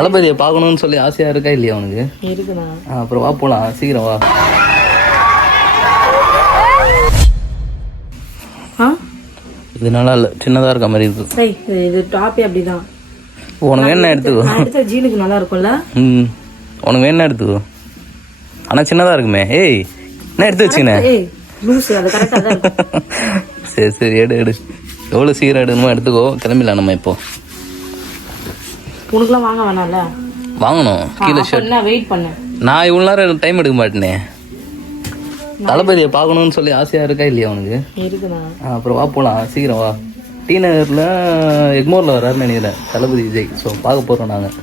தளபதியை பார்க்கணும்னு சொல்லி ஆசையா இருக்கா இல்லையா உனக்கு? இருக்குண்ணா. அப்புறம் வா போலாம், சீக்கிரம் வா. இது நல்லா இல்லை, சின்னதாக இருக்க மாதிரி இருக்கு. இது டாப்பே அப்படிதான். உனக்கு வேணா எடுத்துக்கோ. எடுத்த ஜீனுக்கு நல்லா இருக்கும்ல. உனக்கு வேணா எடுத்துக்கோ. ஆனால் சின்னதாக இருக்குமே. ஏய் என்ன எடுத்து வச்சுக்கினேன்? சரி சரி எடு எடு. எவ்வளோ சீக்கிரம் எடுக்கணுமோ எடுத்துக்கோ. கிளம்பிடலாம் நம்ம இப்போ. உனக்குலாம் வாங்க வேணாம்ல? வாங்கணும். கீழே ஷர்ட் வெயிட் பண்ண. நான் இவ்வளோ நேரம் டைம் எடுக்க மாட்டேனே. தளபதியை பார்க்கணும்னு சொல்லி ஆசையாக இருக்கா இல்லையா உனக்கு? இருக்குண்ணா. அப்புறம் வா போகலாம், சீக்கிரம் வா. டி நகரில் எக்மோரில் வராருன்னு நினைக்கிறேன் தளபதி விஜய். ஸோ பார்க்க போகிறோம் நாங்கள்.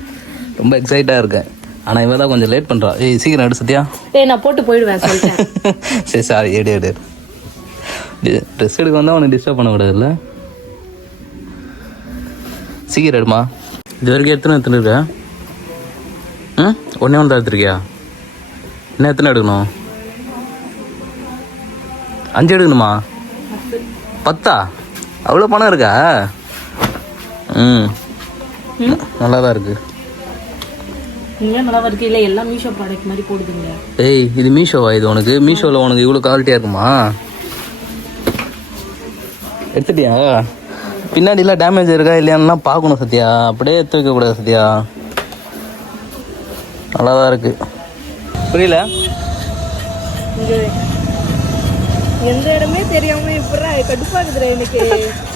ரொம்ப எக்ஸைட்டாக இருக்கேன். ஆனால் இவ தான் கொஞ்சம் லேட் பண்ணுறா. ஏய் சீக்கிரம் எடு சத்யா. நான் போட்டு போயிடுவேன். சரி சாரி, எடு எடு. ட்ரெஸ் எடுக்க வந்தால் அவனை டிஸ்டர்ப் பண்ணக்கூடாதுல்ல. சீக்கிரம் எடுமா. இது வரைக்கும் எத்தனை இருக்க? ஒன்றே ஒன்று எடுத்துருக்கியா? இன்னும் எத்தனை எடுக்கணும்? 5 எடுக்கணுமா? 10? அவ்வளோ பணம் இருக்கா? நல்லா தான் இருக்கு. நல்லா இருக்கு. இல்லை எல்லாம் மீஷோ ப்ராடக்ட் மாதிரி போடுதுங்க. ஏய் இது மீஷோவா? இது உனக்கு மீஷோவில் உனக்கு இவ்வளோ குவாலிட்டியாக இருக்குமா? எடுத்துட்டியா? பின்னாடிலாம் டேமேஜ் இருக்கா இல்லையான்லாம் பார்க்கணும் சத்யா. அப்படியே எடுத்து வைக்கக்கூடாது சத்யா. நல்லா தான் இருக்கு. புரியல? எந்த இடமே தெரியாம இப்படா கடுப்பாக்குதுற எனக்கு.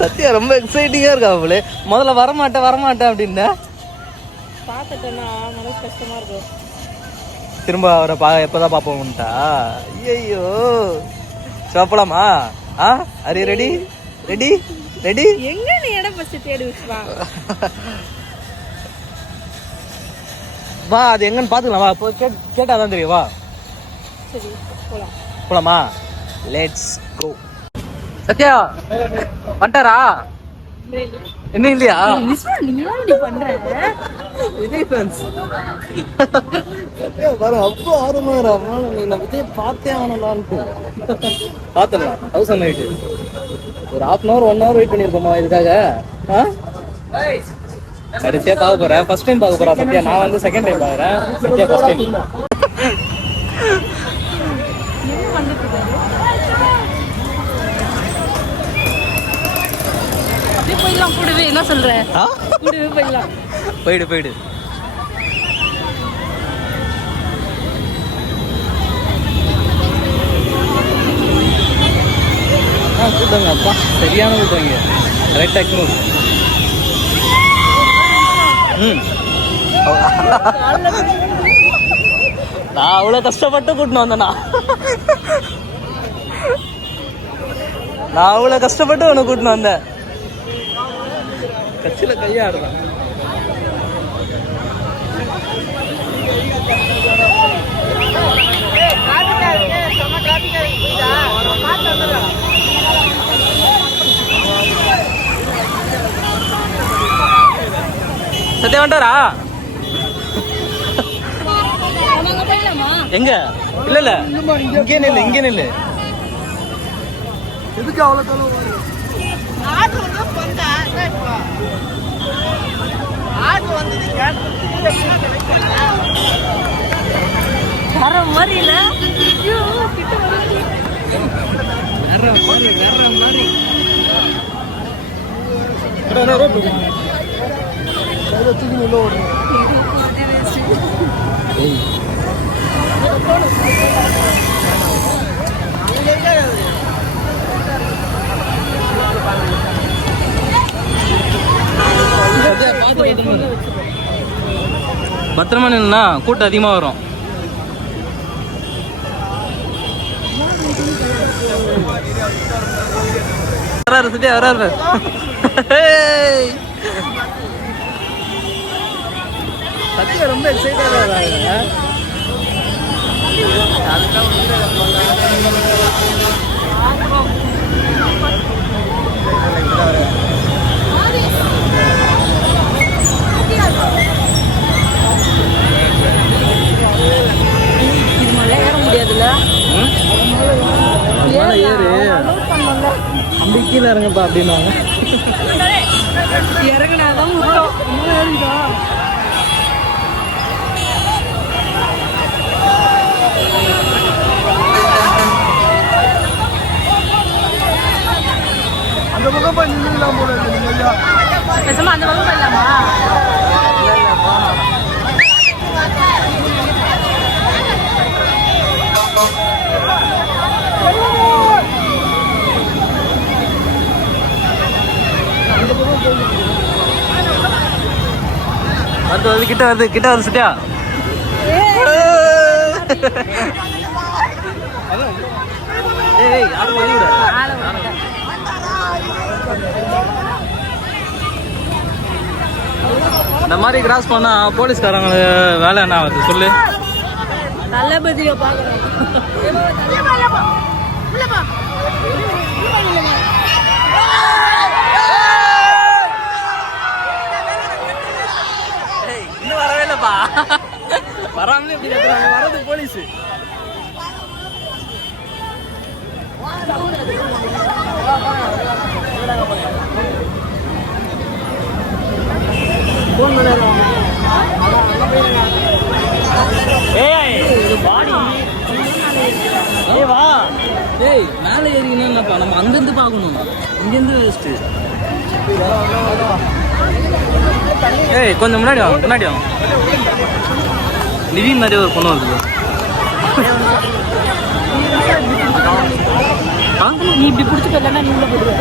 சத்யா ரொம்ப எக்ஸைட்டிங்காக இருக்கா அவளே. முதல்ல வரமாட்டேன் அப்படின்னா பார்த்துட்டேன்னா மனசு கஷ்டமா இருக்கும். திரும்ப அவரை எப்போதான் பார்ப்போம்ட்டா. ஐயோ சாப்பிடலாமா? Array ready ready ready. எங்க நீ இடம் ஃபர்ஸ்ட் தேடி வச்சுவா. வா அது எங்கன்னு பார்த்துக்கலாம். வா கேட்டாதான் தெரியும். வா சரி போலாமா? Let's go. சத்யா வந்துட்டாரா? என்ன இல்லையா? அப்போ ஆர்வம் விஜய் பார்த்தே ஆனலான்ட்டு பார்த்துடலாம். 1000 நைட்டு ஒரு 1/2 1 hour வெயிட் பண்ணியிருக்கோமா இதுக்காக? கடைசியாக பார்க்க போகிறேன். ஃபர்ஸ்ட் டைம் பார்க்க போகிறேன் சத்யா. நான் வந்து செகண்ட் டைம் பார்க்குறேன். Sathya first time. போயிடலாம். கூடவே என்ன சொல்றேன்? கூடவே போயிடலாம். போயிடு. கூட்டங்க அப்பா, சரியான கூட்டங்க. ரைட் டெக்னூர். நான் அவ்வளோ கஷ்டப்பட்டு கூட்டினு வந்தேண்ணா. நான் அவ்வளோ கஷ்டப்பட்டு உன்னை கூட்டினு வந்தேன். கட்சியில் கையாடுறான். சத்யா வந்துட்டாரா? எங்க? இல்ல இங்கே நில்லு. எதுக்கு அவ்வளோ வர மாதிரி இல்ல. பத்திரமா நின்னா கூட்டம் அதிகமாக வரும். வராரு. சத்யா ரொம்ப எக்ஸைட்டடாக வராங்க. ஏற முடியாதுல்ல. ஏறு அப்படி கீழே இறங்கப்பா அப்படின்னாங்க. இறங்கினாதான் வருது கிட்ட வருது சத்யா. இந்த மாதிரி கிராஸ் பண்ணா போலீஸ்காரங்க வேலை என்ன ஆகுது சொல்லு. தளபதியை பார்க்கணும். இன்னும் வரவே இல்லப்பா. வராமலே எப்படி வரது போலீஸ். மேலே ஏறிக்கணும்ப்பா. நம்ம அங்கிருந்து பார்க்கணும். இங்கேருந்து வேஸ்ட்டு. கொஞ்சம் முன்னாடி வாங்க. நிவி மாதிரி ஒரு பொண்ணு வருது. நீ இப்படி பிடிச்சி போயிடலன்னா நீ உள்ள போயிடுவேன்.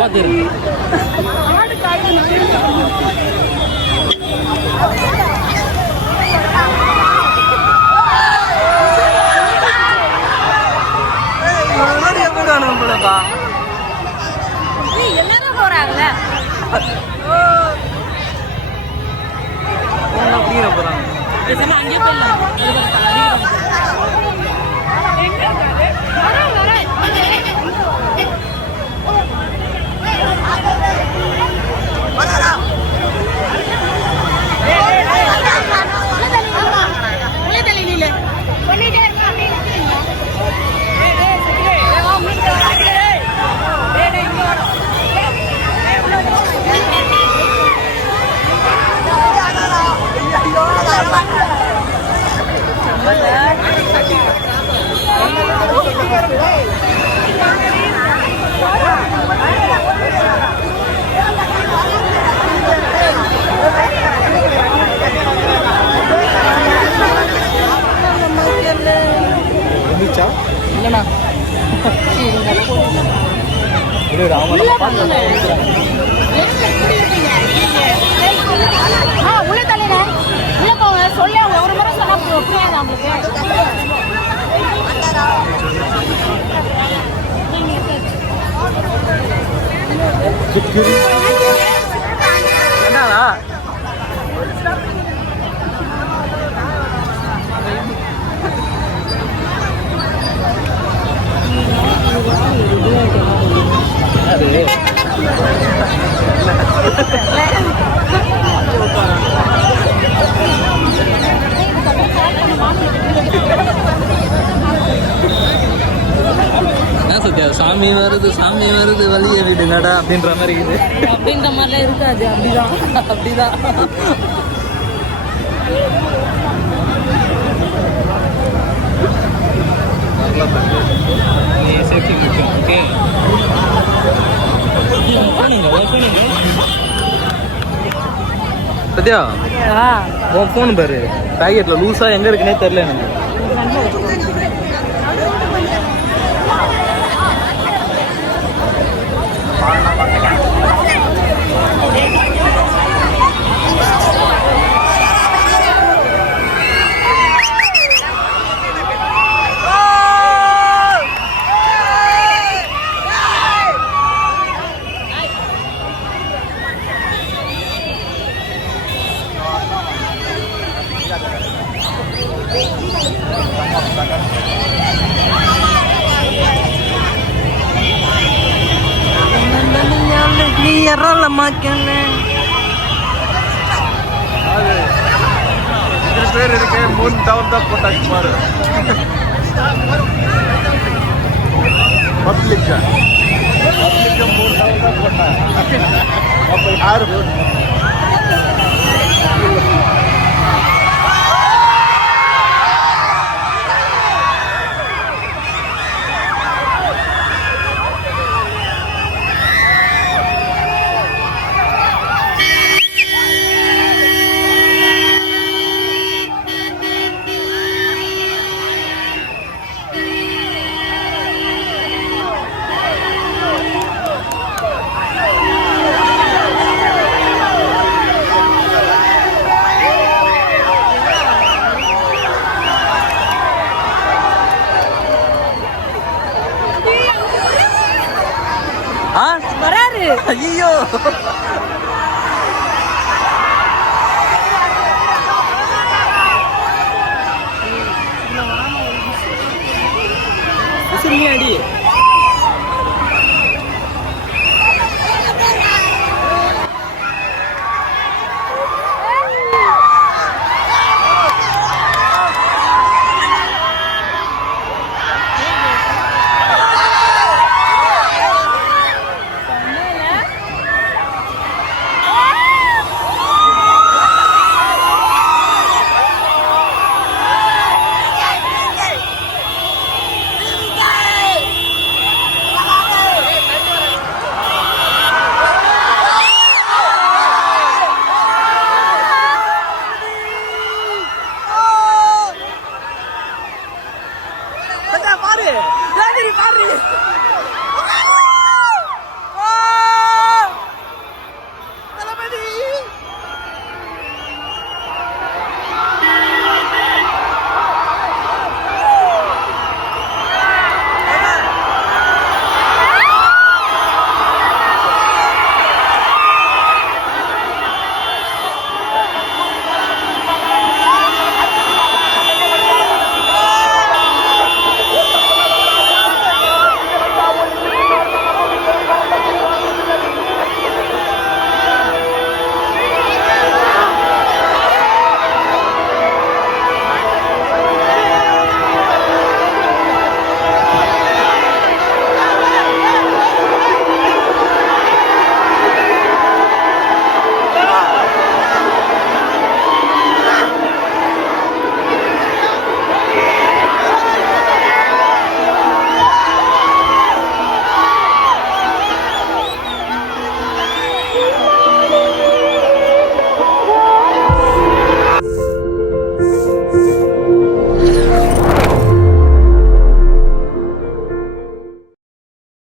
பார்த்துரு. எல்லாரும் போறாங்கல்ல. அங்கேயே போயிடலாம். இல்லைண்ணா உள்ள தலையில உள்ள போங்க. சொல்லி அவங்க ஒரு முறை சொன்னா புரியாது அவங்களுக்கு. என்னடா சத்யா, சாமி வருது வழிய வீடு நடா அப்படின்ற மாதிரி இருக்குது. அப்படின்ற மாதிரிலாம் இருக்காது. அப்படிதான். நீ சேஃப்டி முக்கியம். ஓகே சத்யா, உன் ஃபோன் பாரு பேக்கெட்ல லூஸா எங்க இருக்குன்னே தெரியல எனக்கு. பேர் இருக்கு 3 டவுன் தான் போட்டாச்சு பாரு. பப்ளிக் 3 டவுன் தான் போட்டா. அப்ப யாரு ஐயோ